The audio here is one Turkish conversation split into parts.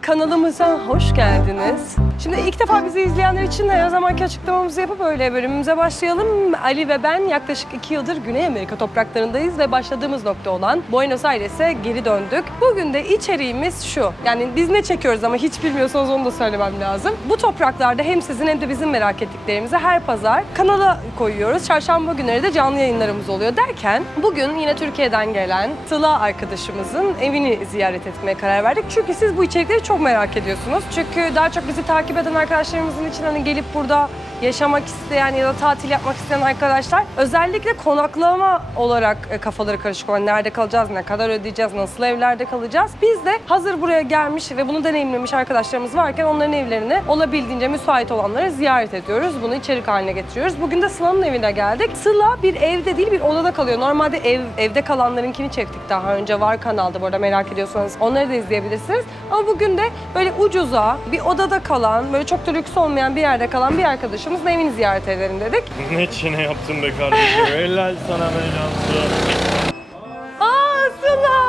Kanalımıza hoş geldiniz. Şimdi ilk defa bizi izleyenler için de her zamanki açıklamamızı yapıp böyle bölümümüze başlayalım. Ali ve ben yaklaşık 2 yıldır Güney Amerika topraklarındayız ve başladığımız nokta olan Buenos Aires'e geri döndük. Bugün de içeriğimiz şu. Yani biz ne çekiyoruz ama hiç bilmiyorsanız onu da söylemem lazım. Bu topraklarda hem sizin hem de bizim merak ettiklerimizi her pazar kanala koyuyoruz. Çarşamba günleri de canlı yayınlarımız oluyor derken bugün yine Türkiye'den gelen Sıla arkadaşımızın evini ziyaret etmeye karar verdik. Çünkü siz bu içerikleri çok merak ediyorsunuz. Çünkü daha çok bizi takip eden arkadaşlarımızın için hani gelip burada yaşamak isteyen ya da tatil yapmak isteyen arkadaşlar özellikle konaklama olarak kafaları karışık olan nerede kalacağız, ne kadar ödeyeceğiz, nasıl evlerde kalacağız. Biz de hazır buraya gelmiş ve bunu deneyimlemiş arkadaşlarımız varken onların evlerini olabildiğince müsait olanları ziyaret ediyoruz. Bunu içerik haline getiriyoruz. Bugün de Sıla'nın evine geldik. Sıla bir evde değil bir odada kalıyor. Normalde evde kalanlarınkini çektik daha önce. Var kanalda bu arada merak ediyorsanız onları da izleyebilirsiniz. Ama bugün de böyle ucuza bir odada kalan, böyle çok da lüks olmayan bir yerde kalan bir arkadaşımızın evini ziyaret edelim dedik. Ne çene yaptın be kardeşim? Helal sana be Cansu. Aa Sıla!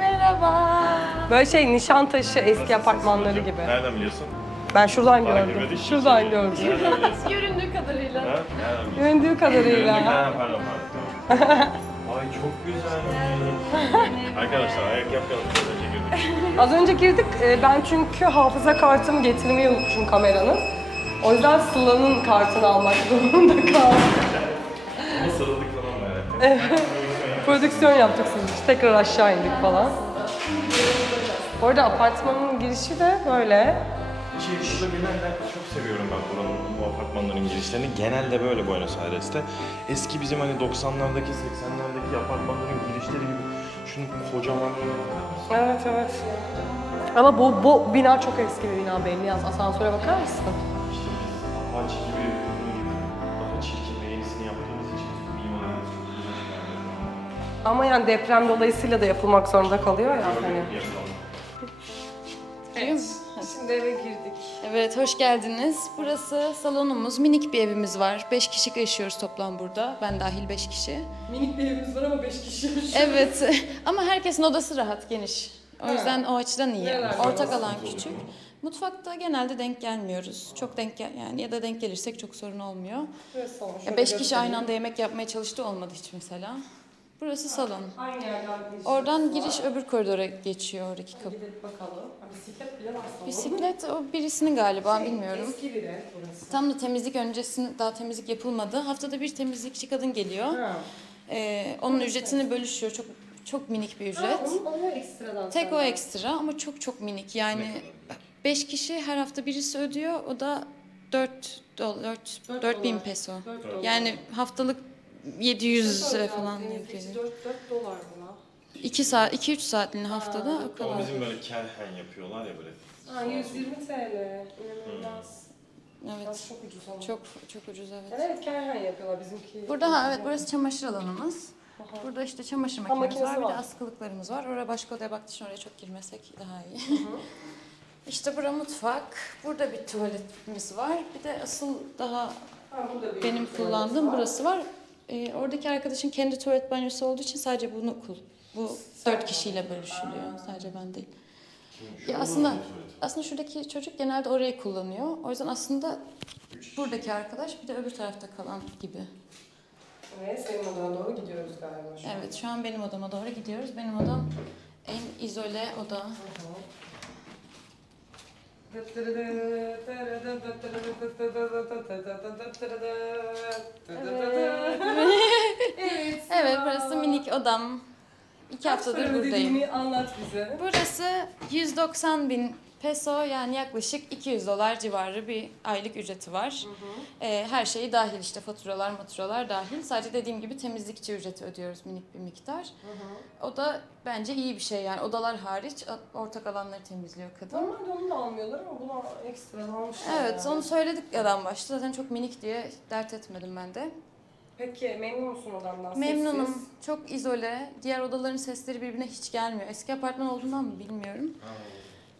Merhaba. Böyle şey Nişantaşı eski apartmanları gibi. Nereden biliyorsun? Ben şuradan Bana gördüm. girmedi. Şuradan gördüm. Göründüğü kadarıyla. Ha? Nereden biliyorsun? Göründüğü kadarıyla. Pardon. Ay çok güzel. Arkadaşlar ayak yapmayalım. Az önce girdik. Az önce girdik. Ben çünkü hafıza kartımı getirmeyi unutmuşum kameranın. O yüzden Sıla'nın kartını almak zorunda kaldım. Ama sarıldık falan merak ettim. Prodüksiyon yaptık siz için. Tekrar aşağı indik falan. Bu arada apartmanın girişi de böyle. Şurada genelde çok seviyorum ben buranın, bu apartmanların girişlerini. Genelde böyle Buenos Aires'te. Eski bizim hani 90'lardaki, 80'lerdeki apartmanların girişleri gibi şunun kocaman. Evet. Ama bu bina çok eski bir bina belli yalnız. Asansöre bakar mısın? İşte biz Apache gibi daha çirkin ve yenisini yaptığımız için mimarimiz çok güzel şeyler. Ama yani deprem dolayısıyla da yapılmak zorunda kalıyor ya. Hani. Evet. Şimdi eve girdik. Evet, hoş geldiniz. Burası salonumuz. Minik bir evimiz var. 5 kişi yaşıyoruz toplam burada. Ben dahil 5 kişi. Minik bir evimiz var ama 5 kişi yaşıyor. Evet. Ama herkesin odası rahat, geniş. O yüzden o açıdan iyi. Nerelerde Ortak alan küçük. Mutfakta genelde denk gelmiyoruz. Çok yani ya da denk gelirsek çok sorun olmuyor. 5 kişi aynı anda yemek yapmaya çalıştı olmadı hiç mesela. Burası salon. Aynı yerden giriş. Oradan giriş öbür koridora geçiyor oradaki kapı. Gidip bakalım. Bisiklet bile var salonda. Bisiklet o birisinin galiba bilmiyorum. Eski bir ev burası. Tam da temizlik öncesinde daha temizlik yapılmadı. Haftada bir temizlikçi kadın geliyor. Ha. Onun ücretini bölüşüyor. Çok minik bir ücret. Onun ekstradan. Tek o ekstra ama çok minik. Yani 5 kişi her hafta birisi ödüyor. O da 4.000 peso. Yani haftalık 700 falan yapıyor. 4 dolar buna. 2-3 saatliğine haftada o Ama kadar. bizim böyle kerhen yapıyorlar ya böyle. Ha 120 TL. İnanılmaz. Evet. Çok ucuz ama. Çok ucuz evet. Evet kerhen yapıyorlar bizimki. Burada evet burası çamaşır alanımız. Burada işte çamaşır makinemiz var, bir de askılıklarımız var. Oraya başka odaya baktığı için oraya çok girmesek daha iyi. İşte bura mutfak. Burada bir tuvaletimiz var. Bir de asıl daha benim kullandığım burası var. Oradaki arkadaşın kendi tuvalet banyosu olduğu için sadece bu 4 kişiyle bölüşülüyor. Sadece ben değil. Ya aslında şuradaki çocuk genelde orayı kullanıyor. O yüzden aslında buradaki arkadaş bir de öbür tarafta kalan gibi. Evet, senin odana doğru gidiyoruz galiba şu an. Evet, şu an benim odama doğru gidiyoruz. Benim odam en izole oda. Evet, burası minik odam. 2 haftadır buradayım. Anlat bize. Burası 190.000 peso yani yaklaşık 200 dolar civarı bir aylık ücreti var. Her şeyi dahil işte faturalar dahil. Sadece dediğim gibi temizlikçi ücreti ödüyoruz minik bir miktar. O da bence iyi bir şey yani odalar hariç ortak alanları temizliyor kadın. Normalde onu da almıyorlar ama buna ekstra almışlar. Evet yani. onu söyledik adam başta zaten çok minik diye dert etmedim ben de. Peki memnun musun odandan? Memnunum. Sessiz. Çok izole. Diğer odaların sesleri birbirine hiç gelmiyor. Eski apartman olduğundan mı bilmiyorum.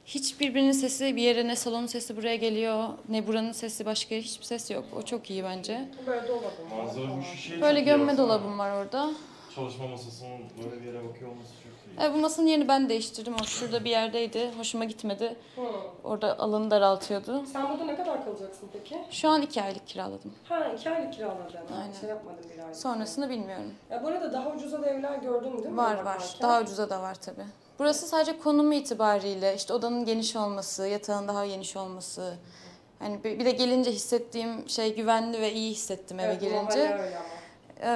Hiç birbirinin sesi bir yere, ne salonun sesi buraya geliyor, ne buranın sesi başka yere, hiçbir ses yok. O çok iyi bence. Böyle dolabım var. Manzara bu şey Böyle çok iyi gömme aslında. dolabım var orada. Çalışma masasının böyle bir yere bakıyor olması çok iyi. Bu masanın yerini ben değiştirdim. O şurada bir yerdeydi. Hoşuma gitmedi. Orada alanı daraltıyordu. Sen burada ne kadar kalacaksın peki? Şu an 2 aylık kiraladım. Ha 2 aylık kiraladın. Aynen. Şey yapmadım bir aylık. Sonrasını bilmiyorum. Ya bu arada daha ucuza da evler gördün değil mi? Var. Bakarken? Daha ucuza da var tabii. Burası sadece konumu itibariyle işte odanın geniş olması, yatağın daha geniş olması. Hani bir de gelince hissettiğim şey güvenli ve iyi hissettim eve Evet, bu girince. mahalle öyle ama.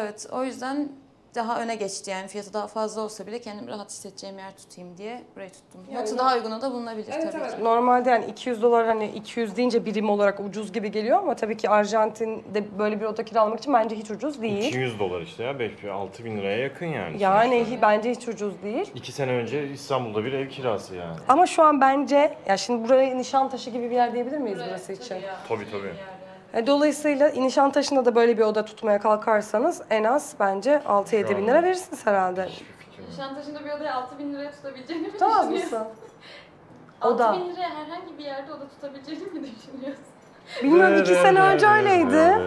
Evet, o yüzden daha öne geçti yani fiyatı daha fazla olsa bile kendimi rahat hissedeceğim yer tutayım diye burayı tuttum. Yani Yoksa daha uyguna da bulunabilir Evet, tabii evet. ki. Normalde yani 200 dolar hani 200 deyince birim olarak ucuz gibi geliyor ama tabii ki Arjantin'de böyle bir oda kiralamak için bence hiç ucuz değil. 200 dolar işte ya. 6 bin liraya yakın yani. Yani sonuçta. bence hiç ucuz değil. 2 sene önce İstanbul'da bir ev kirası yani. Ama şu an bence ya şimdi buraya Nişantaşı gibi bir yer diyebilir miyiz burası için? Tabii. Dolayısıyla Nişantaşı'nda da böyle bir oda tutmaya kalkarsanız en az bence 6-7 bin lira verirsiniz herhalde. Nişantaşı'nda bir odaya 6.000 liraya tutabileceğini mi Tutamaz mısın? Oda. 6.000 liraya herhangi bir yerde oda tutabileceğini mi düşünüyorsun? Bilmiyorum 2 sene önce öyleydi.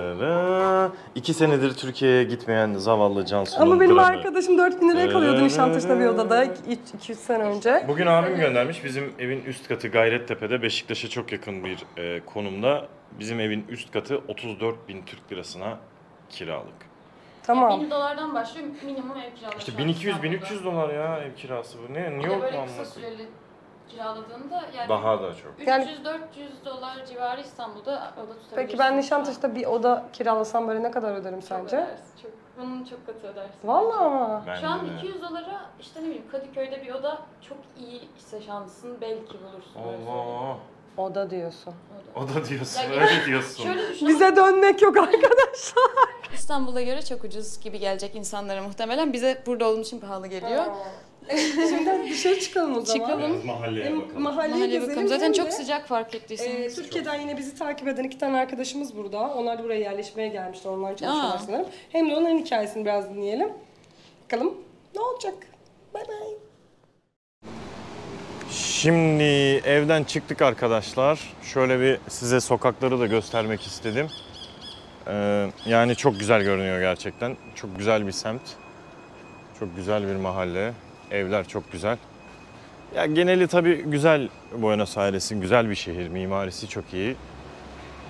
2 senedir Türkiye'ye gitmeyen zavallı Cansu'nun Ama benim dramı. arkadaşım 4 bin liraya kalıyordu Nişantaşı'nda bir odada 2-3 sene önce. Bugün abim göndermiş. Bizim evin üst katı Gayrettepe'de, Beşiktaş'a çok yakın bir konumda. Bizim evin üst katı 34 bin Türk lirasına kiralık. Tamam. 1000 dolardan başlıyor minimum ev kiraları. İşte şu an 1200-1300 İstanbul'da. dolar ya ev kirası bu. Ne? New Bir de York mu böyle amına kısa koyayım? süreli kiraladığında yani Daha da çok. Yani- 300-400 dolar civarı İstanbul'da oda tutabilirsin. Peki ben Nişantaşı'da bir oda kiralasam böyle ne kadar öderim Çok sence? ödersin, çok. Bunun çok katı ödersin. Vallahi ama. Ben Şu an de. 200 dolara işte ne bileyim Kadıköy'de bir oda çok iyi ise şansın belki bulursun. öyle söyleyeyim. Allah. Oda diyorsun. O da diyorsun, Ya öyle diyorsun. Şöyle düşün. Bize dönmek yok arkadaşlar. İstanbul'a göre çok ucuz gibi gelecek insanlara muhtemelen. Bize burada olduğumuz için pahalı geliyor. Şimdi dışarı çıkalım o zaman. Çıkalım. Biraz mahalleye bakalım. Mahalleye Mahalleye gezelim. bakalım. Zaten Hem çok de, sıcak fark ettiyseniz. Türkiye'den yine bizi takip eden 2 tane arkadaşımız burada. Onlar da buraya yerleşmeye gelmişler. Online çalışıyorlar Aa. sanırım. Hem de onların hikayesini biraz dinleyelim. Bakalım ne olacak. Bay bay. Şimdi evden çıktık arkadaşlar. Şöyle bir size sokakları da göstermek istedim. Yani çok güzel görünüyor gerçekten. Çok güzel bir semt. Çok güzel bir mahalle. Evler çok güzel. Ya geneli tabii güzel Buenos Aires'in güzel bir şehir. Mimarisi çok iyi.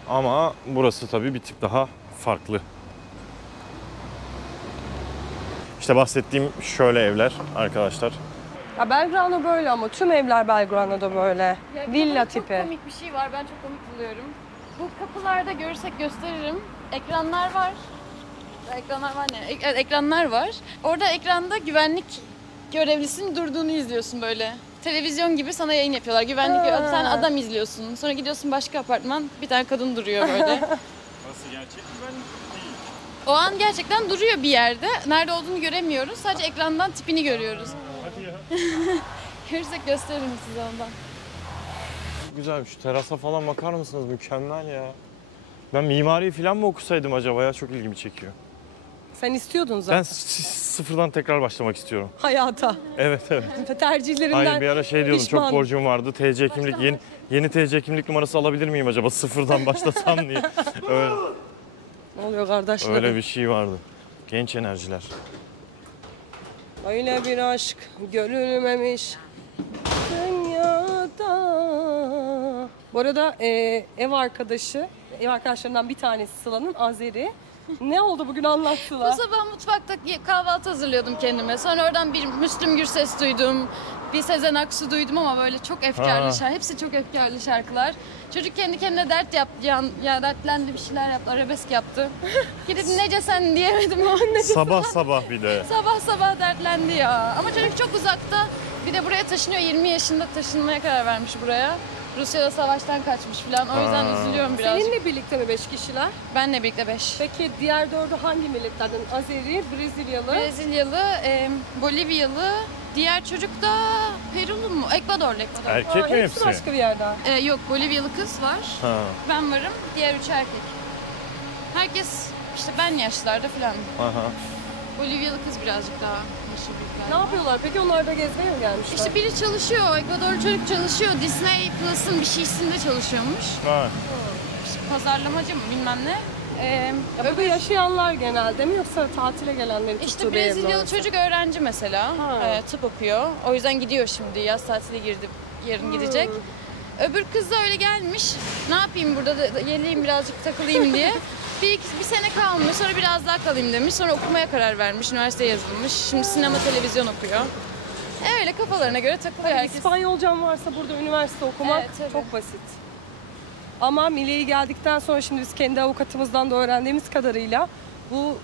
Ama burası tabii bir tık daha farklı. İşte bahsettiğim şöyle evler arkadaşlar. Ya Belgrano böyle ama tüm evler Belgrano'da böyle. Ya, Villa çok tipi. komik bir şey var. Ben çok komik buluyorum. Bu kapılarda görürsek gösteririm. Ekranlar var. Ekranlar var ne? Evet, ekranlar var. Orada ekranda güvenlik görevlisinin durduğunu izliyorsun böyle. Televizyon gibi sana yayın yapıyorlar. Güvenlik bir tane adam izliyorsun. Sonra gidiyorsun başka apartman, bir tane kadın duruyor böyle. Nasıl gerçek güvenlik değil? O an gerçekten duruyor bir yerde. Nerede olduğunu göremiyoruz. Sadece ekrandan tipini görüyoruz. Hadi ya. Görürsek gösteririm size ondan. Güzel, şu terasa falan bakar mısınız? Mükemmel ya. Ben mimari falan mı okusaydım acaba ya? Çok ilgimi çekiyor. Sen istiyordun Ben zaten sıfırdan tekrar başlamak istiyorum. hayata. Evet. Tercihlerinden Hayır bir ara şey diyordum, pişman. çok borcum vardı. TC kimlik, yeni TC kimlik numarası alabilir miyim acaba? Sıfırdan başlasam diye. Ne oluyor kardeşlerim? Öyle bir şey vardı. Genç enerjiler. Öyle bir aşk görülmemiş dünyada. Bu arada ev arkadaşlarından bir tanesi Sıla'nın Azeri. Ne oldu bugün anlat Sıla. Bu sabah mutfakta kahvaltı hazırlıyordum kendime. Sonra oradan bir Müslüm Gürses duydum. Bir Sezen Aksu duydum ama böyle çok efkarlı şarkı. Hepsi çok efkarlı şarkılar. Çocuk kendi kendine dert yaptı. Ya dertlendi bir şeyler yaptı. Arabesk yaptı. Gidip nece sen diyemedim ama nece Sabah bir de. sabah dertlendi ya. Ama çocuk çok uzakta. Bir de buraya taşınıyor. 20 yaşında taşınmaya karar vermiş buraya. Rusya'da savaştan kaçmış falan. O yüzden üzülüyorum biraz. Seninle birlikte mi 5 kişiler? Benle birlikte 5. Peki diğer 4'ü hangi milletlerden? Azeri, Brezilyalı. Brezilyalı, Bolivyalı, diğer çocuk da Perulu mu? Ekvadorlu. Erkek mi hepsi hepsi? başka bir yerden. Yok, Bolivyalı kız var. Ha. Ben varım, diğer 3 erkek. Herkes işte ben yaşlarda falan. Aha. Bolivyalı kız birazcık daha meşhur bir Ne galiba. yapıyorlar peki? Onlar da gezmeye mi gelmişler? İşte biri çalışıyor, Ekvadorlu çocuk çalışıyor. Disney Plus'ın bir şeysinde çalışıyormuş. Ha. İşte pazarlamacı mı bilmem ne. Ya burada yaşayanlar genelde mi yoksa tatile gelenlerin tuttuğu İşte bir ev mi Brezilyalı orası? çocuk öğrenci mesela. Ha. Tıp okuyor. O yüzden gidiyor şimdi. Yaz tatile girdi. Yarın gidecek. Öbür kız da öyle gelmiş. Ne yapayım burada da geleyim birazcık takılayım diye. Bir sene kalmış. Sonra biraz daha kalayım demiş. Sonra okumaya karar vermiş. Üniversiteye yazılmış. Şimdi sinema televizyon okuyor. Öyle kafalarına göre takılıyor herkes. İspanyolcan varsa burada üniversite okumak Evet, tabii. çok basit. Ama Mile'yi geldikten sonra şimdi biz kendi avukatımızdan da öğrendiğimiz kadarıyla bu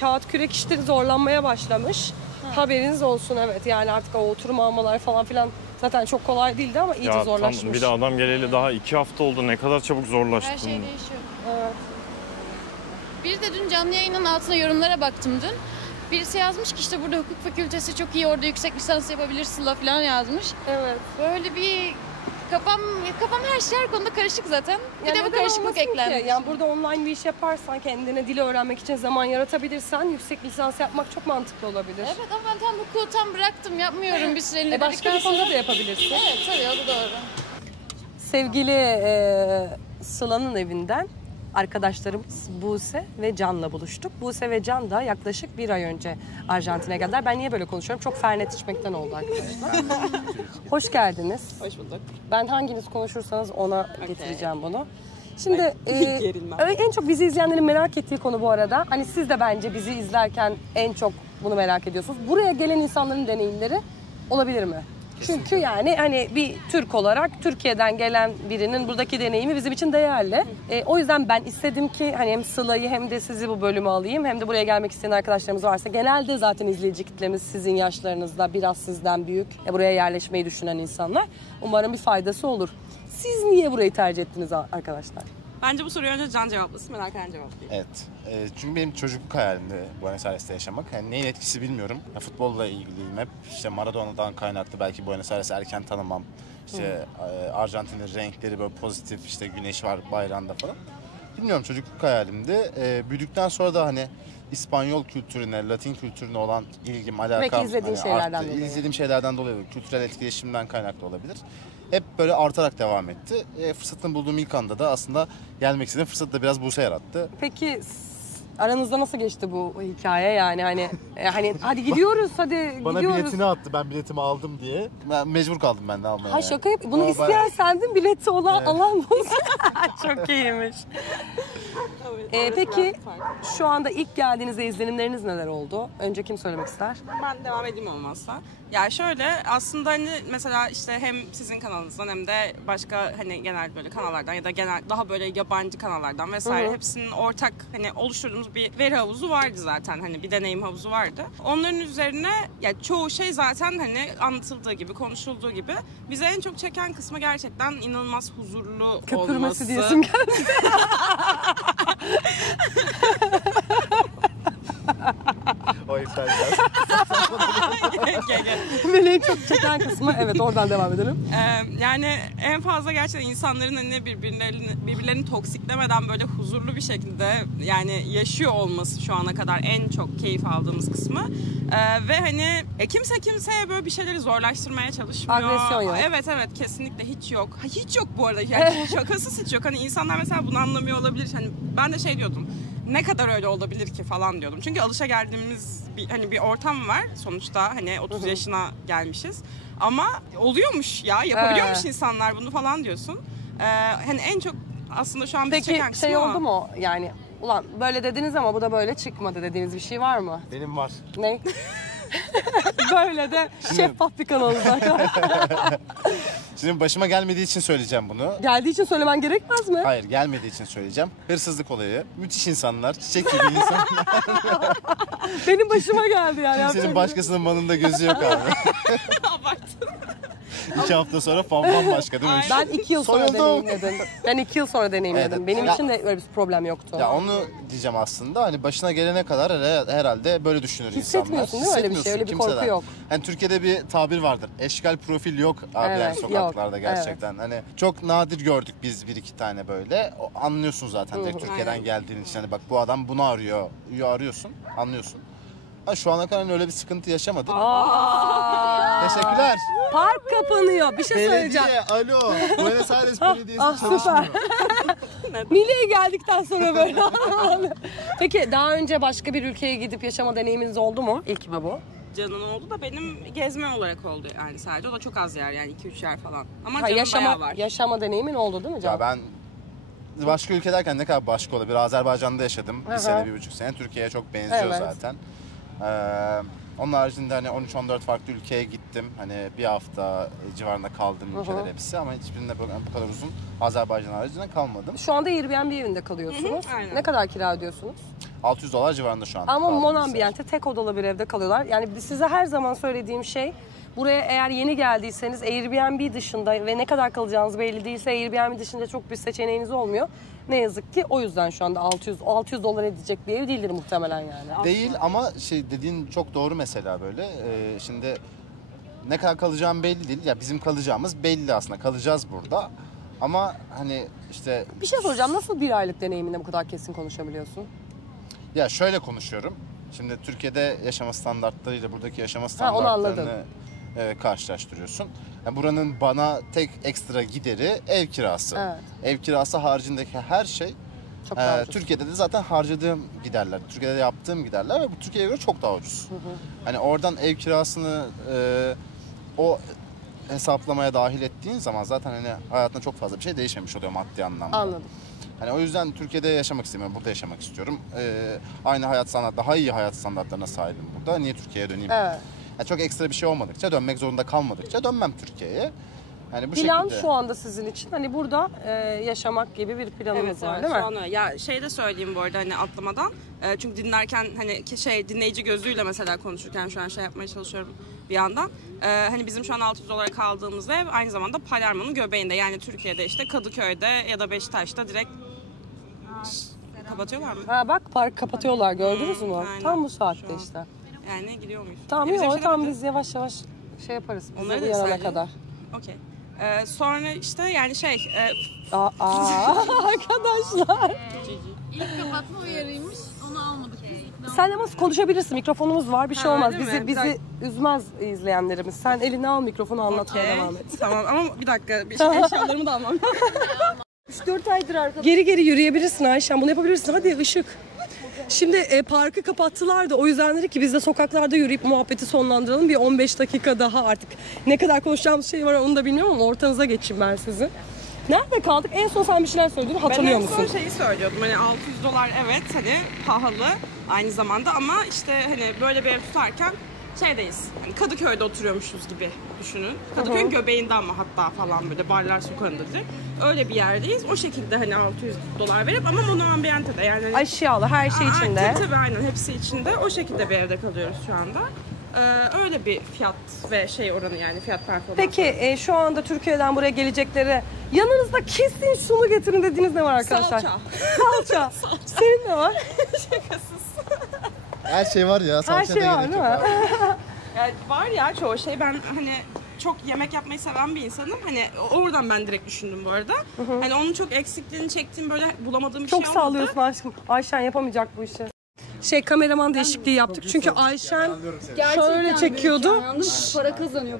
kağıt kürek işleri zorlanmaya başlamış. Haberiniz olsun, evet. Yani artık o oturum almalar falan filan zaten çok kolay değildi ama iyice Ya zorlaşmış. tam bir de adam geleli daha 2 hafta oldu. Ne kadar çabuk zorlaştı. Her şey değişiyor. Evet. Bir de dün canlı yayının altına yorumlara baktım dün. Birisi yazmış ki işte burada hukuk fakültesi çok iyi, orada yüksek lisans yapabilirsin la falan yazmış. Evet. Böyle bir kafam her konuda karışık zaten. Bir Yani de bu neden karışıklık olmasın ki? eklenmiş. Yani burada online bir iş yaparsan, kendine dili öğrenmek için zaman yaratabilirsen yüksek lisans yapmak çok mantıklı olabilir. Evet ama ben tam hukuku tam bıraktım, yapmıyorum bir süreliğine. Başka bir konuda da yapabilirsin. Evet tabii o da doğru. Sevgili Sıla'nın evinden arkadaşlarımız Buse ve Can'la buluştuk. Buse ve Can da yaklaşık bir ay önce Arjantin'e geldiler. Ben niye böyle konuşuyorum? Çok fernet içmekten oldu arkadaşlar. Hoş geldiniz. Hoş bulduk. Ben hanginiz konuşursanız ona getireceğim bunu. Şimdi gerilmem. en çok bizi izleyenlerin merak ettiği konu bu arada. Hani siz de bence bizi izlerken en çok bunu merak ediyorsunuz. Buraya gelen insanların deneyimleri olabilir mi? Çünkü yani hani bir Türk olarak Türkiye'den gelen birinin buradaki deneyimi bizim için değerli. O yüzden ben istedim ki hani hem Sıla'yı hem de sizi bu bölüme alayım. Hem de buraya gelmek isteyen arkadaşlarımız varsa. Genelde zaten izleyici kitlemiz sizin yaşlarınızda, biraz sizden büyük. Buraya yerleşmeyi düşünen insanlar. Umarım bir faydası olur. Siz niye burayı tercih ettiniz arkadaşlar? Bence bu soruyu önce Can cevaplasın, ben arkadan cevaplayayım. Evet. Çünkü benim çocukluk hayalimdi Buenos Aires'te yaşamak. Yani neyin etkisi bilmiyorum. Futbolla ilgiliyim hep. İşte Maradona'dan kaynaklı belki Buenos Aires'i erken tanımam. İşte Arjantin'in renkleri böyle pozitif, işte güneş var bayrağında falan. Bilmiyorum, çocukluk hayalimdi. Büyüdükten sonra da hani İspanyol kültürüne, Latin kültürüne olan ilgim, alakam Belki izlediğin şeylerden arttı. dolayı. İzlediğim şeylerden dolayı, kültürel etkileşimden kaynaklı olabilir. Hep böyle artarak devam etti. Fırsatını bulduğum ilk anda da aslında gelmek istediğim fırsatı da biraz Buse yarattı. Peki aranızda nasıl geçti bu hikaye yani hani hadi gidiyoruz hadi Bana gidiyoruz. biletini attı, ben biletimi aldım diye. Ben mecbur kaldım ben de almaya. Ha şaka yap. Bunu Ama isteyen sendin, bileti olan alan bu. Çok iyiymiş. Peki şu anda ilk geldiğinizde izlenimleriniz neler oldu? Önce kim söylemek ister? Ben devam edeyim olmazsa. Yani şöyle aslında hani mesela işte hem sizin kanalınızdan hem de başka hani genel böyle kanallardan ya da genel daha böyle yabancı kanallardan vesaire hepsinin ortak hani oluşturduğumuz bir veri havuzu vardı zaten, hani bir deneyim havuzu vardı. Onların üzerine ya çoğu şey zaten hani anlatıldığı gibi, konuşulduğu gibi. Bize en çok çeken kısmı gerçekten inanılmaz huzurlu Köpürmesi olması. diyesim geldi. O iptal biraz. Gel, gel. Beni en çok çeken kısmı, evet, oradan devam edelim. Yani en fazla gerçekten insanların hani birbirlerini toksiklemeden böyle huzurlu bir şekilde yani yaşıyor olması şu ana kadar en çok keyif aldığımız kısmı. Ve hani kimse kimseye böyle bir şeyleri zorlaştırmaya çalışmıyor. Agresyon yok. Evet kesinlikle hiç yok. Hiç yok bu arada. Yani şakasız hiç yok. Hani insanlar mesela bunu anlamıyor olabilir. Hani ben de şey diyordum. Ne kadar öyle olabilir ki falan diyordum. Çünkü alışageldiğimiz bir ortam var sonuçta, hani 30 yaşına gelmişiz. Ama oluyormuş ya, yapabiliyormuş insanlar bunu falan diyorsun. Hani en çok aslında şu an bizi çeken Peki kısmı şey o. oldu mu yani, ulan böyle dediniz ama bu da böyle çıkmadı dediğiniz bir şey var mı? Benim var. Ne? Böyle de şeffaf bir kanalımız arkadaşlar. Şimdi başıma gelmediği için söyleyeceğim bunu. Geldiği için söylemen gerekmez mi? Hayır, gelmediği için söyleyeceğim. Hırsızlık olayı. Müthiş insanlar, çiçek gibi insanlar. Benim başıma geldi yani. yapacak bir Kimsenin şey başkasının malında gözü yok abi. Abarttın. 2 hafta sonra bambaşka değil mi? Ben 2 yıl sonra Soyuldum. deneyimledim. Ben 2 yıl sonra deneyimledim. Evet. Benim Ya- için de öyle bir problem yoktu. Ya onu diyeceğim aslında, hani başına gelene kadar herhalde böyle düşünür insanlar. Hissetmiyorsun değil mi öyle bir şey? Öyle bir korku Kimseden. yok. Hani Türkiye'de bir tabir vardır. Eşkal profil yok abi, Evet, yani sokaklarda yok. gerçekten. Hani çok nadir gördük biz bir iki tane böyle. Anlıyorsun zaten direkt Türkiye'den Aynen. geldiğin için. Hani bak bu adam bunu arıyor. Arıyorsun, anlıyorsun. Şu ana kadar öyle bir sıkıntı yaşamadık. Aa! Teşekkürler. Park kapanıyor. Bir şey söyleyeceğim. Belediye, alo. Buenos Aires Belediyesi Ah süper. çalışmıyor. Mile'ye geldikten sonra böyle. Peki daha önce başka bir ülkeye gidip yaşama deneyiminiz oldu mu? İlk mi bu? Can'ın oldu da benim gezme olarak oldu yani sadece. O da çok az yer yani 2-3 yer falan. Ama Ha, Can'ın bayağı var. yaşama deneyimin oldu değil mi Can? Ya ben başka ülke derken ne kadar başka olabilir? Azerbaycan'da yaşadım. Bir Aha. sene, 1,5 sene. Türkiye'ye çok benziyor Evet. zaten. Onun haricinde hani 13-14 farklı ülkeye gittim. Hani bir hafta civarında kaldığım ülkeler hepsi ama hiçbirinde böyle bu kadar uzun Azerbaycan haricinde kalmadım. Şu anda Airbnb evinde kalıyorsunuz. aynen. Ne kadar kira ödüyorsunuz? $600 civarında şu an. Ama kaldığımız yer. Monambiente tek odalı bir evde kalıyorlar. Yani size her zaman söylediğim şey, buraya eğer yeni geldiyseniz Airbnb dışında ve ne kadar kalacağınız belli değilse Airbnb dışında çok bir seçeneğiniz olmuyor. Ne yazık ki o yüzden şu anda $600 edecek bir ev değildir muhtemelen yani. Değil ama dediğin çok doğru mesela böyle. Şimdi ne kadar kalacağım belli değil. Ya bizim kalacağımız belli aslında. Kalacağız burada. Ama hani işte Bir şey soracağım. Nasıl bir aylık deneyiminde bu kadar kesin konuşabiliyorsun? ya şöyle konuşuyorum. Şimdi Türkiye'de yaşama standartlarıyla buradaki yaşama onu standartlarını karşılaştırıyorsun. Yani buranın bana tek ekstra gideri ev kirası. Evet. Ev kirası haricindeki her şey Çok daha ucuz. Türkiye'de de zaten harcadığım giderler. Türkiye'de de yaptığım giderler ve bu Türkiye'ye göre çok daha ucuz. Hani oradan ev kirasını o hesaplamaya dahil ettiğin zaman zaten hani hayatında çok fazla bir şey değişmemiş oluyor maddi anlamda. Anladım. Hani o yüzden Türkiye'de yaşamak istemiyorum, burada yaşamak istiyorum. Aynı hayat standartları, daha iyi hayat standartlarına sahibim burada. Niye Türkiye'ye döneyim? Evet. Yani çok ekstra bir şey olmadıkça, dönmek zorunda kalmadıkça dönmem Türkiye'ye. Yani bu Plan şekilde. şu anda sizin için hani burada yaşamak gibi bir planınız var değil şu mi? an öyle. Ya şey de söyleyeyim bu arada hani atlamadan. Çünkü dinlerken hani dinleyici gözüyle mesela konuşurken şu an şey yapmaya çalışıyorum bir yandan. Hani bizim şu an $600 kaldığımız ev aynı zamanda Palermo'nun göbeğinde. Yani Türkiye'de işte Kadıköy'de ya da Beşiktaş'ta direkt kapatıyorlar mı? Ha bak park kapatıyorlar gördünüz mü? aynen. Tam bu Şu saatte an. işte. Yani gidiyor muyuz? Tamam Bize bir yok şey tamam demedi. biz yavaş yavaş şey yaparız. Bize Onları da uyarana söyleyelim. kadar. Okey. Sonra işte yani Aa, arkadaşlar. İlk kapatma uyarıymış. Onu almadık biz. Sen ama konuşabilirsin. Mikrofonumuz var. Bir şey Ha, olmaz. öyle mi? Bizi üzmez izleyenlerimiz. Sen elini al mikrofonu anlatmaya Okey. devam et. Tamam ama bir dakika. Eşyalarımı da almam. 3-4 aydır arkadaşlar. Geri yürüyebilirsin Ayşen. Bunu yapabilirsin. Hadi ışık. Şimdi parkı kapattılar da o yüzden dedik ki biz de sokaklarda yürüyüp muhabbeti sonlandıralım. Bir 15 dakika daha artık. Ne kadar konuşacağımız şey var onu da bilmiyorum ama ortanıza geçeyim ben sizi. Nerede kaldık? En son sen bir şeyler söyledin. Hatırlıyor Ben en son musun? şeyi söylüyordum. Hani $600 evet hani pahalı aynı zamanda ama işte hani böyle bir ev tutarken şeydeyiz. Hani Kadıköy'de oturuyormuşuz gibi düşünün. Kadıköy'ün göbeğinde ama hatta falan böyle barlar sokağında direkt. Öyle bir yerdeyiz. O şekilde hani $600 verip ama Monoambiente'de yani. Hani, Eşyalı her şey içinde. Tabii aynen hepsi içinde. O şekilde bir evde kalıyoruz şu anda. Öyle bir fiyat ve şey oranı yani fiyat performans. Peki şu anda Türkiye'den buraya gelecekleri yanınızda kesin şunu getirin dediğiniz ne var arkadaşlar? Salça. Salça. Senin ne var? Her şey var ya. Her salçaya şey da var gerek değil yok mi? abi. Yani var ya çoğu şey ben hani çok yemek yapmayı seven bir insanım. Hani oradan ben direkt düşündüm bu arada. Hani onun çok eksikliğini çektiğim böyle bulamadığım bir Çok şey olmadı. sallıyorsun aşkım. Ayşen yapamayacak bu işi. Kameraman değişikliği yaptık. Çünkü Ayşen şöyle çekiyordu. Yalnız para kazanıyor.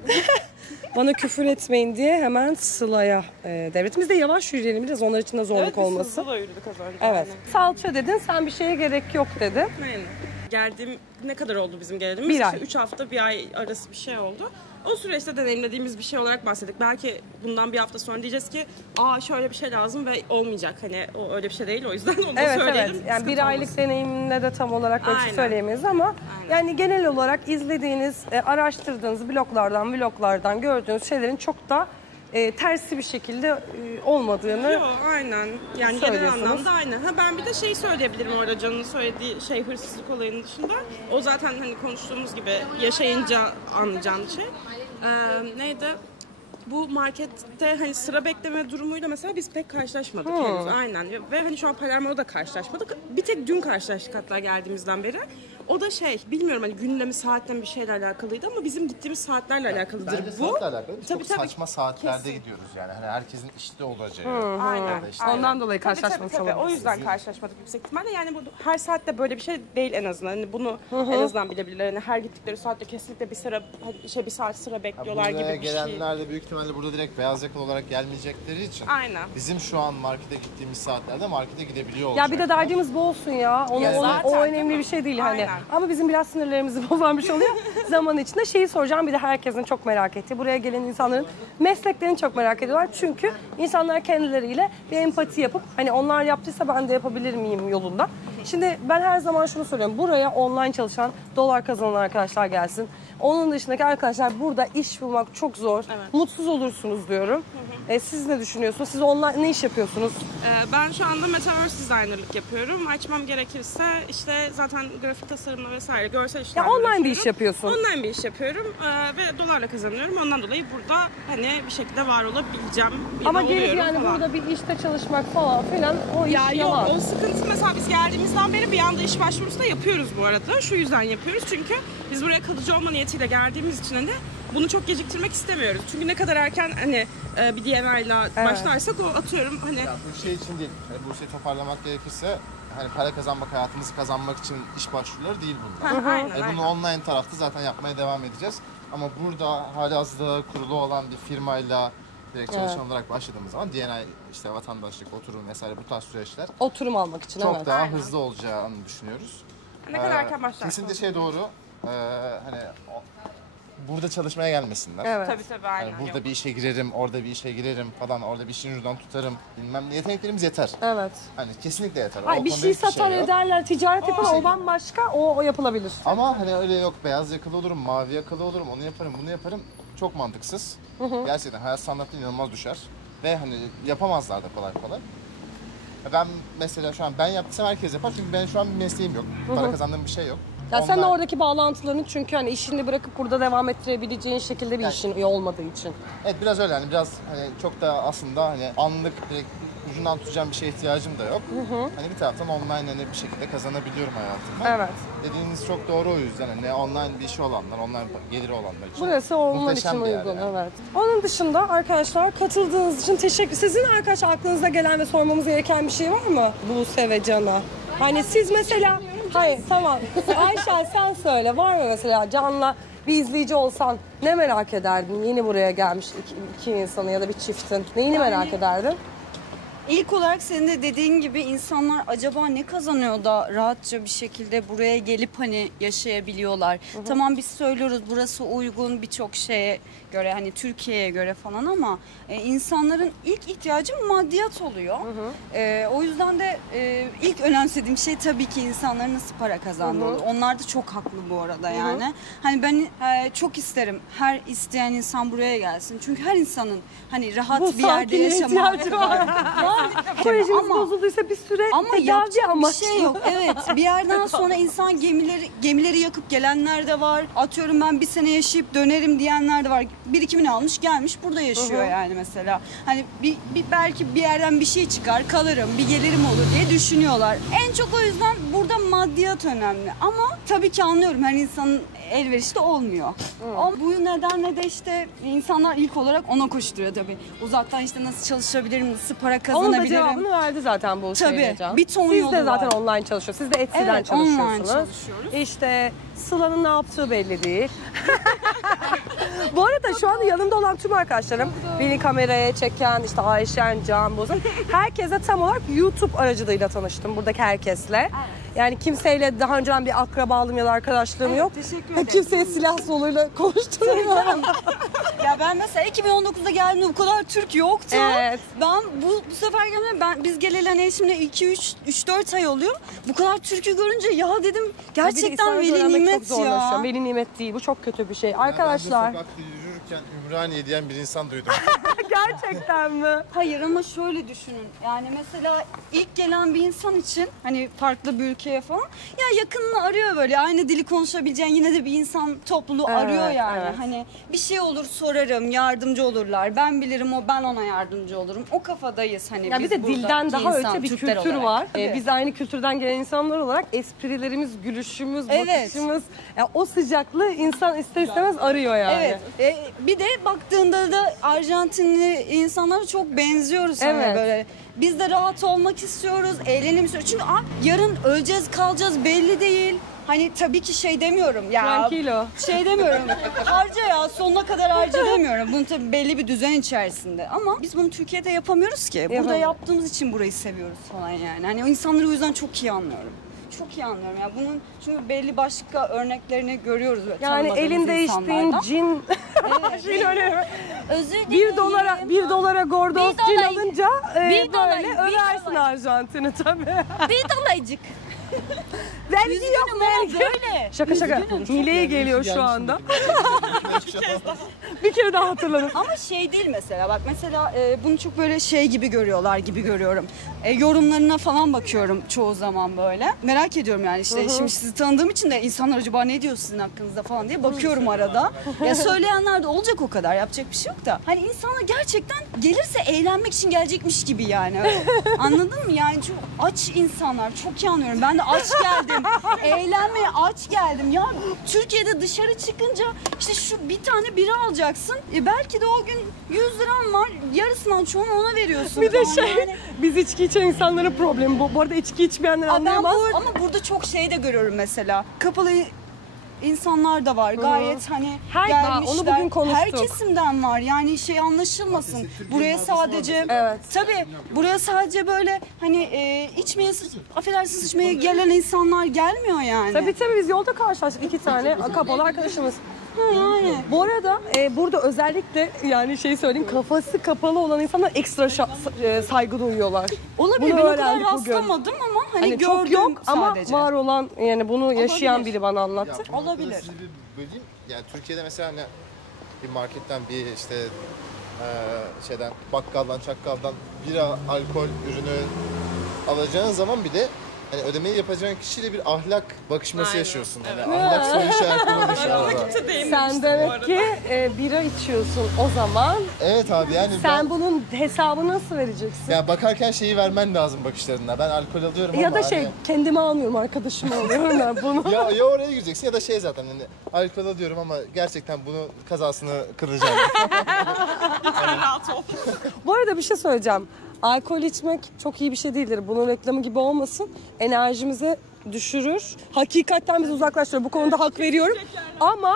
Bana küfür etmeyin diye hemen Sıla'ya devlet. Biz de yavaş yürüyelim biraz onlar için de zorluk olmasın. Hızlı da yürüdük az önce. Evet. Salça dedin sen bir şeye gerek yok dedin. Aynen. Geldiğim ne kadar oldu bizim geldiğimiz? Bir İşte ay. 3 hafta bir ay arası bir şey oldu. O süreçte deneyimlediğimiz bir şey olarak bahsettik. Belki bundan bir hafta sonra diyeceğiz ki şöyle bir şey lazım ve olmayacak. Hani o öyle bir şey değil o yüzden onu da Evet söyleyelim. evet. Yani Sıkıntı bir aylık olmasın. deneyiminde de tam olarak ölçü Aynen. söyleyemeyiz ama Aynen. yani genel olarak izlediğiniz, araştırdığınız bloglardan gördüğünüz şeylerin çok da tersi bir şekilde olmadığını Yok aynen. Yani genel söylüyorsunuz. anlamda aynen. Ben bir de şeyi söyleyebilirim orada Can'ın söylediği hırsızlık olayının dışında. O zaten hani konuştuğumuz gibi yaşayınca anlayacağın şey. Neydi? Bu markette hani sıra bekleme durumuyla mesela biz pek karşılaşmadık henüz. Aynen. Ve hani şu an Palermo'da da karşılaşmadık. Bir tek dün karşılaştık hatta geldiğimizden beri. O da bilmiyorum hani günle mi saatle mi bir şeyle alakalıydı ama bizim gittiğimiz saatlerle alakalıdır Bence bu. saatle alakalı. Biz Tabii, çok tabii. saçma saatlerde gidiyoruz yani. Hani herkesin işte olacağı. Aynen. Ya da işte Ondan dolayı karşılaşmamış Tabii. O olabiliriz. yüzden karşılaşmadık yüksek ihtimalle. Yani bu her saatte böyle bir şey değil en azından. Hani bunu en azından bilebilirler. Yani her gittikleri saatte kesinlikle bir saat sıra bekliyorlar buraya gibi bir şey. gelenler de büyük ihtimalle burada direkt beyaz yakalı olarak gelmeyecekleri için Aynen. bizim şu an markete gittiğimiz saatlerde markete gidebiliyor Ya olacaklar. bir de derdimiz bu olsun ya. zaten, O önemli bir şey değil hani. Aynen. Ama bizim biraz sinirlerimizi bozan bir şey oluyor. Zaman içinde şeyi soracağım, bir de herkesin çok merak ettiği. Buraya gelen insanların mesleklerini çok merak ediyorlar. Çünkü insanlar kendileriyle bir empati yapıp hani onlar yaptıysa ben de yapabilir miyim yolunda. Şimdi ben her zaman şunu söylüyorum. Buraya online çalışan, dolar kazanan arkadaşlar gelsin. Onun dışındaki arkadaşlar burada iş bulmak çok zor. Mutsuz olursunuz diyorum. Siz ne düşünüyorsunuz? Siz online ne iş yapıyorsunuz? Ben şu anda Metaverse designerlık yapıyorum. Açmam gerekirse işte zaten grafik tasarımla vesaire görsel işler Ya online bir uğraşıyorum. iş yapıyorsun. Online bir iş yapıyorum ve dolarla kazanıyorum. Ondan dolayı burada hani bir şekilde var olabileceğim. Ama oluyorum gelip yani falan. burada bir işte çalışmak falan filan o iş Ya yok yalan. o sıkıntı mesela biz geldiğimizden beri bir anda iş başvurusu da yapıyoruz bu arada. Şu yüzden yapıyoruz çünkü biz buraya kalıcı olma niyetiyle geldiğimiz için hani bunu çok geciktirmek istemiyoruz. Çünkü ne kadar erken hani bir DNI'la başlarsak o atıyorum hani Ya bu şey için değil. Hani bu şeyi toparlamak gerekirse hani para kazanmak, hayatımızı kazanmak için iş başvuruları değil bunlar. aynen, Bunu aynen. online tarafta zaten yapmaya devam edeceğiz. Ama burada halihazırda kurulu olan bir firmayla direkt çalışan olarak başladığımız zaman DNI, işte vatandaşlık, oturum vesaire bu tarz süreçler Oturum almak için çok evet. daha hızlı olacağını düşünüyoruz. Ne kadar erken başlarsak. Kesinlikle doğru. Hani burada çalışmaya gelmesinler. Evet. Tabii aynen. Yani burada yok. bir işe girerim, orada bir işe girerim falan, orada bir işin ucundan tutarım. Bilmem ne, yeteneklerimiz yeter. Evet. Hani kesinlikle yeter. Ay, O bir konuda şey hiçbir satar yok. ederler, ticaret yapar, o bambaşka, o yapılabilir. Ama hani öyle yok, beyaz yakalı olurum, mavi yakalı olurum, onu yaparım, bunu yaparım. Çok mantıksız. Gerçekten hayat standartı inanılmaz düşer. Ve hani yapamazlar da kolay kolay. Ben mesela şu an ben yaptıysam herkes yapar çünkü ben şu an bir mesleğim yok. Para kazandığım bir şey yok. Ya sen de Onlar- oradaki bağlantılarını çünkü hani işini bırakıp burada devam ettirebileceğin şekilde bir işin olmadığı için. Evet biraz öyle hani biraz hani çok da aslında hani anlık direkt ucundan tutacağım bir şeye ihtiyacım da yok. Hani bir taraftan online hani bir şekilde kazanabiliyorum hayatımı. Evet. Dediğiniz çok doğru o yüzden hani online bir işi olanlar, online geliri olanlar için. Burası onlar muhteşem için bir yer uygun, yani. evet. Onun dışında arkadaşlar katıldığınız için teşekkür. Sizin arkadaşlar aklınıza gelen ve sormamız gereken bir şey var mı? Buse ve Can'a. Hani siz mesela, hayır tamam. Ayşe sen söyle, var mı mesela Can'la bir izleyici olsan ne merak ederdin? Yeni buraya gelmiş iki insanın ya da bir çiftin. Neyini merak ederdin? İlk olarak senin de dediğin gibi insanlar acaba ne kazanıyor da rahatça bir şekilde buraya gelip hani yaşayabiliyorlar. Tamam biz söylüyoruz burası uygun birçok şeye göre hani Türkiye'ye göre falan ama insanların ilk ihtiyacı maddiyat oluyor. O yüzden de ilk önemsediğim şey tabii ki insanların nasıl para kazandığı olur. Onlar da çok haklı bu arada yani. Hani ben çok isterim her isteyen insan buraya gelsin. Çünkü her insanın hani rahat Bu bir yerde sakine yaşamak ihtiyacı var. Psikolojiniz Ama- bozulduysa bir süre ama tedavi yapacak bir amaçlı. şey yok. Evet bir yerden sonra insan gemileri yakıp gelenler de var. Atıyorum ben bir sene yaşayıp dönerim diyenler de var. Birikimini almış gelmiş burada yaşıyor yani mesela. Hani belki bir yerden bir şey çıkar kalırım bir gelirim olur diye düşünüyorlar. En çok o yüzden burada maddiyat önemli. Ama tabii ki anlıyorum her insanın elverişli olmuyor. Ama bu nedenle de işte insanlar ilk olarak ona koşturuyor tabii. Uzaktan işte nasıl çalışabilirim, nasıl para Onun da kazanabilirim. cevabını verdi zaten bu Tabii, Can. bir ton Siz yolu de zaten var. online çalışıyorsunuz. Siz de Etsy'den Evet, online çalışıyorsunuz. çalışıyoruz. İşte Sıla'nın ne yaptığı belli değil. Bu arada şu anda yanımda olan tüm arkadaşlarım, beni kameraya çeken, işte Ayşen, Can, Bozan, herkese tam olarak YouTube aracılığıyla tanıştım buradaki herkesle. Yani kimseyle daha önceden bir akrabalığım ya da arkadaşlığım yok. teşekkür ederim. Kimseye silah soluyla konuşturmuyorum. Ya ben mesela 2019'da geldiğimde bu kadar Türk yoktu. Evet. Ben bu sefer geldiğimde biz geleli hani eşimle 2-3-4 ay oluyor. Bu kadar Türk'ü görünce ya dedim gerçekten Bir de İstanbul'da veli öğrenmek nimet çok zorlaşıyor. ya. Veli nimet değil. Bu çok kötü bir şey. Ben Arkadaşlar. de sokakta yürürken Ümraniye diyen bir insan duydum. Gerçekten mi? Hayır ama şöyle düşünün. Yani mesela ilk gelen bir insan için hani farklı bir ülkeye falan ya yakınını arıyor böyle. Aynı dili konuşabileceğin yine de bir insan topluluğu arıyor yani. evet. Hani bir şey olur sorarım, yardımcı olurlar. Ben bilirim ben ona yardımcı olurum. O kafadayız hani Ya biz bir de dilden buradaki daha insan, öte bir Türkler kültür olarak. var. Tabii. Biz aynı kültürden gelen insanlar olarak esprilerimiz, gülüşümüz, Evet. bakışımız, yani o sıcaklığı insan ister istemez arıyor yani. Evet. Bir de baktığında da Arjantinli insanlara çok benziyoruz hani Evet. böyle. Biz de rahat olmak istiyoruz, eğlenelim istiyoruz. Çünkü yarın öleceğiz, kalacağız belli değil. Hani tabii ki şey demiyorum ya. Tranquilo. Şey demiyorum. Harca ya sonuna kadar harca demiyorum. Bunu tabii belli bir düzen içerisinde. Ama biz bunu Türkiye'de yapamıyoruz ki. Burada Yapamıyoruz. yaptığımız için burayı seviyoruz falan yani. Hani o insanları o yüzden çok iyi anlıyorum. Çok iyi anlıyorum ya. Bunun çünkü belli başka örneklerini görüyoruz. Böyle Yani tanımadığımız elinde içtiğin insanlardan. cin, şey öyle Özür dilerim. bir dolara gordoz Bir cin dolar- alınca bir dolar- böyle bir översin dolar. Arjantin'i tabii. Bir dolaycık. Vergi yok Üzgünüm ama vergi. böyle. Şaka şaka. Mileye geliyor şu anda. Bir kere daha hatırladım. Ama şey değil mesela bak mesela bunu çok böyle şey gibi görüyorlar gibi görüyorum. Yorumlarına falan bakıyorum çoğu zaman böyle. Merak ediyorum yani işte şimdi sizi tanıdığım için de insanlar acaba ne diyor sizin hakkınızda falan diye bakıyorum arada. Ya söyleyenler de olacak o kadar yapacak bir şey yok da. Hani insanlar gerçekten gelirse eğlenmek için gelecekmiş gibi yani. Anladın mı? Yani çok aç insanlar çok iyi anlıyorum. Ben de aç geldim. Eğlenmeye aç geldim. Ya Türkiye'de dışarı çıkınca işte şu bir tane bira alacaksın. Belki de o gün 100 liran var. Yarısından çoğunu ona veriyorsun. Bir de falan. şey, Yani, biz içki içen insanların problemi bu. Bu arada içki içmeyenler ben anlayamaz. ama burada çok şey de görüyorum mesela. Kapalı insanlar da var. Gayet hani gelmişler. onu bugün konuştuk. Her kesimden var. Yani şey anlaşılmasın. Buraya sadece tabii buraya sadece böyle hani içmeye affedersiniz içmeye gelen insanlar gelmiyor yani. Tabii biz yolda karşılaştık 2 tane kapalı arkadaşımız. Yani. Bu arada burada özellikle yani şey söyleyeyim kafası kapalı olan insanlar ekstra saygı duyuyorlar. Olabilir. Bunu Ben o kadar öğrendik bugün. rastlamadım ama hani gördüm çok yok sadece. ama var olan yani bunu yaşayan Olabilir. biri bana anlattı. Olabilir. Sizi bir böleyim. Yani Türkiye'de mesela hani bir marketten bir işte şeyden bakkaldan çakkaldan bira alkol ürünü alacağın zaman bile hani ödemeyi yapacağın kişiyle bir ahlak bakışması yaşıyorsun. Hani ahlak soru işareti oluşuyor. Sen demek ki bira içiyorsun o zaman. Evet abi yani Sen bunun hesabını nasıl vereceksin? ya bakarken şeyi vermen lazım bakışlarına. Ben alkol alıyorum Ya ama da şey hani, kendime almıyorum arkadaşıma alıyorum da bunu. ya oraya gireceksin ya da şey zaten hani alkol alıyorum ama gerçekten bunu kazasını kılacağım. Rahat ol. Bu arada bir şey söyleyeceğim. Alkol içmek çok iyi bir şey değildir. Bunun reklamı gibi olmasın. Enerjimizi düşürür. Hakikaten bizi uzaklaştırır. Bu konuda hak veriyorum. Ama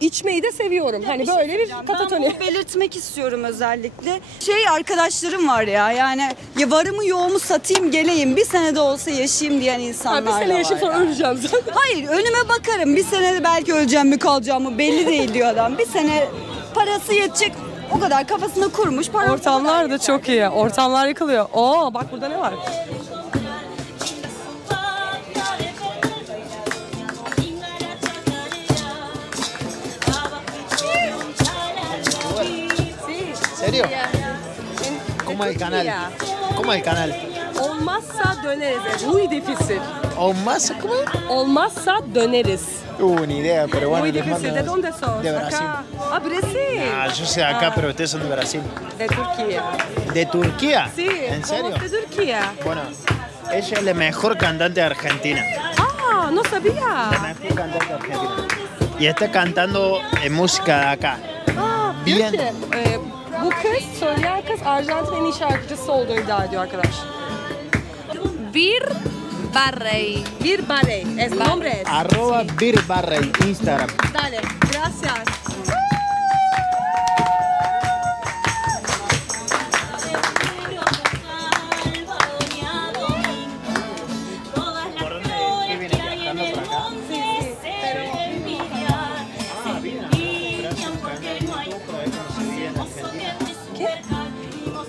içmeyi de seviyorum. Hani böyle bir Ben katatoni. bunu belirtmek istiyorum özellikle. Şey arkadaşlarım var yani ya varımı yoğumu satayım geleyim bir sene de olsa yaşayayım diyen insanlar Bir sene da yaşayıp var sonra yani. öleceğim zaten. Hayır önüme bakarım bir sene de belki öleceğim mi kalacağım mı belli değil diyor adam. Bir sene parası yetecek o kadar kafasında kurmuş. Param Ortamlar da çok iyi. Ortamlar yıkılıyor. Oo bak burada ne var? ¿Serio? ¿Cómo el canal? ¿Cómo el canal? Olmazsa döneriz. Muy difícil. ¿O más? ¿Cómo? Olmazsa döneriz. Ni idea, pero bueno. Muy les difícil. mando- ¿De dónde sos? De Brasil. Acá. Ah, Brasil. Ah, yo soy de acá, pero ustedes son de Brasil. De Turquía. ¿De Turquía? Sí. ¿En serio? Somos de Turquía. Bueno, ella es la mejor cantante de Argentina. Ah, no sabía. La mejor cantante de Argentina. Y está cantando música de acá. Aa, Bilen- diyor ki, bu kız, söyleyen kız Arjantin en iyi şarkıcısı olduğu iddia ediyor arkadaş. Bir Barrey. Bir Barrey. Es nombre es. Arroba Birbarrey, Instagram. Dale. Gracias. ¿Por dónde? ¿Qué viene viajando por acá?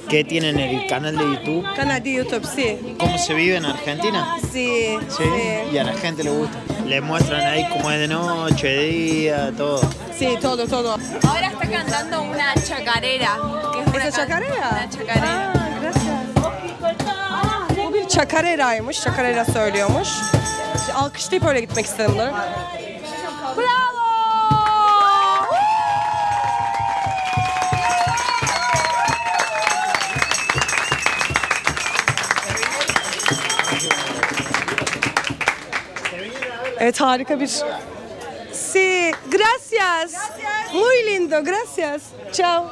¿Qué tienen en el canal de YouTube? Canal de YouTube, sí. ¿Cómo se vive en Argentina? Sí. ¿Sí? Y a la gente le gusta. Le muestran ahí cómo es de noche, de día, todo. Sí, todo. Ahora está cantando una chacarera, que es Esa chacarera? Chacarera. Bu bir chacareraymış. Chacarera söylüyormuş. İşte alkışlayıp öyle gitmek istedim bunları. Bravo! Evet, harika bir... Sí, gracias. Muy lindo, gracias. Ciao.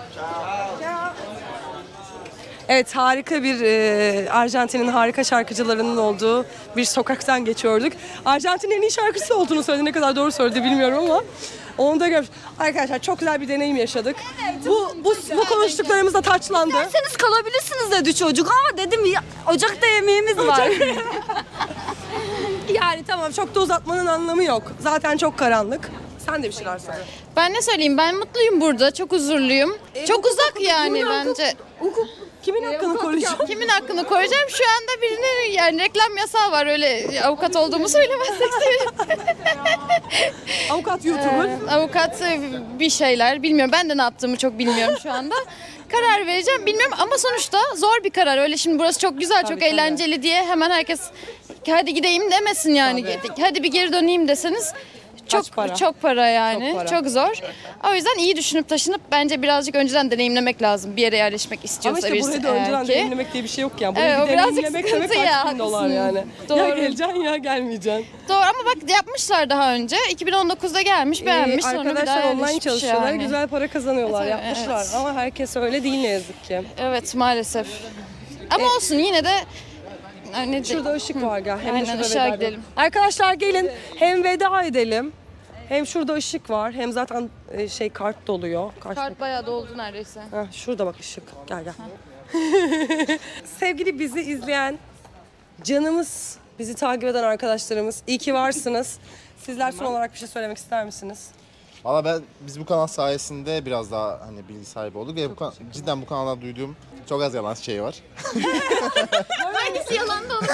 Evet, harika bir Arjantin'in harika şarkıcılarının olduğu bir sokaktan geçiyorduk. Arjantin'in en iyi şarkıcısı olduğunu söyledi. Ne kadar doğru söyledi bilmiyorum ama onu da görmüş. Arkadaşlar çok güzel bir deneyim yaşadık. Bu konuştuklarımız da taçlandı. İsterseniz kalabilirsiniz dedi çocuk ama dedim ya, ocakta yemeğimiz var. Yani tamam, çok da uzatmanın anlamı yok. Zaten çok karanlık. Sen de bir şeyler söyle. Ben ne söyleyeyim? Ben mutluyum burada. Çok huzurluyum. Çok uzak yani bence. Kimin hakkını koruyacağım? Kimin hakkını koruyacağım? Şu anda birine yani reklam yasağı var. Öyle avukat olduğumu söylemezsek sevinirim. Avukat YouTuber. Avukat bir şeyler. Bilmiyorum. Ben de ne yaptığımı çok bilmiyorum şu anda. Karar vereceğim bilmiyorum ama sonuçta zor bir karar. Öyle şimdi burası çok güzel, çok eğlenceli diye hemen herkes hadi gideyim demesin yani. Hadi bir geri döneyim deseniz çok para yani. Çok zor. O yüzden iyi düşünüp taşınıp bence birazcık önceden deneyimlemek lazım. Bir yere yerleşmek istiyorsa birisi. Ama işte burada da önceden deneyimlemek diye bir şey yok yani. Burayı bir deneyimlemek demek kaç bin dolar yani. Doğru. Ya geleceksin ya gelmeyeceksin. Doğru ama bak yapmışlar daha önce. 2019'da gelmiş, beğenmiş. Sonra bir daha arkadaşlar online yerleşmiş çalışıyorlar. yani. Güzel para kazanıyorlar, yapmışlar. Evet. Ama herkes öyle değil ne yazık ki. Evet maalesef. Ama olsun yine de şurada ışık var gel. Hem aynen, de ışığa şurada gidelim. Arkadaşlar gelin hem veda edelim. Hem şurada ışık var. Hem zaten kart doluyor. Kart bayağı doldu neredeyse. Heh, şurada bak ışık. Gel. Sevgili bizi izleyen canımız, bizi takip eden arkadaşlarımız, iyi ki varsınız. Sizler son olarak bir şey söylemek ister misiniz? Valla biz bu kanal sayesinde biraz daha hani bilgi sahibi olduk ve cidden bu kanalda duyduğum çok az yalan şey var. Hangisi yalan da onu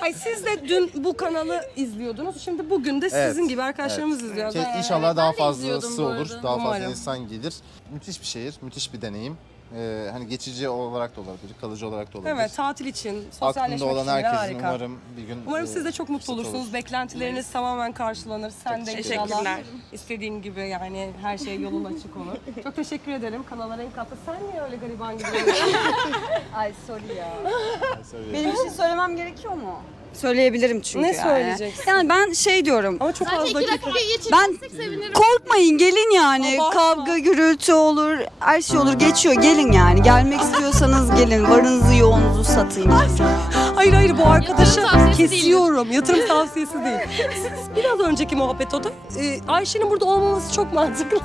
Ay, siz de dün bu kanalı izliyordunuz. Şimdi bugün de sizin gibi arkadaşlarımız izliyor. İnşallah daha fazlası olur. arada. Daha fazla Umarım. insan gelir. Müthiş bir şehir, müthiş bir deneyim. Hani geçici olarak da olabilir, kalıcı olarak da olabilir. Evet, tatil için, Aklında sosyalleşmek olan için herkesin harika. umarım bir gün... Umarım siz de çok mutlu fırsat olursunuz. olur. Beklentileriniz tamamen karşılanır. Sen de inşallah Teşekkürler. istediğin gibi yani her şey yolun açık olur. Çok teşekkür ederim. Kanala renk kattı. Sen niye öyle gariban gibi? Ay sorry ya. Sorry. Benim bir şey söylemem gerekiyor mu? Söyleyebilirim çünkü Ne yani. söyleyeceksin? Yani ben diyorum. Ama çok az dakika. Ben korkmayın gelin yani. Abartma. Kavga gürültü olur, her şey olur geçiyor. Gelin yani. Gelmek istiyorsanız gelin. Varınızı yoğunuzu satayım. Hayır bu arkadaşı tavsiyesi kesiyorum. Yatırım tavsiyesi değil. Siz biraz önceki muhabbet o da. Ayşe'nin burada olmaması çok mantıklı.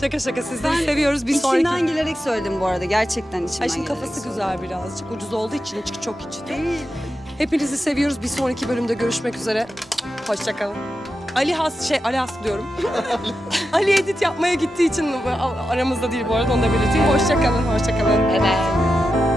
şaka sizleri seviyoruz. Bir sonraki... İçimden gelerek söyledim bu arada. Gerçekten içimden Ayşe'nin gelerek kafası söyledim. güzel birazcık. Ucuz olduğu için çok içti. Hepinizi seviyoruz. Bir sonraki bölümde görüşmek üzere. Hoşçakalın. Ali Has diyorum. Ali edit yapmaya gittiği için aramızda değil bu arada, onu da belirteyim. Hoşçakalın. Evet.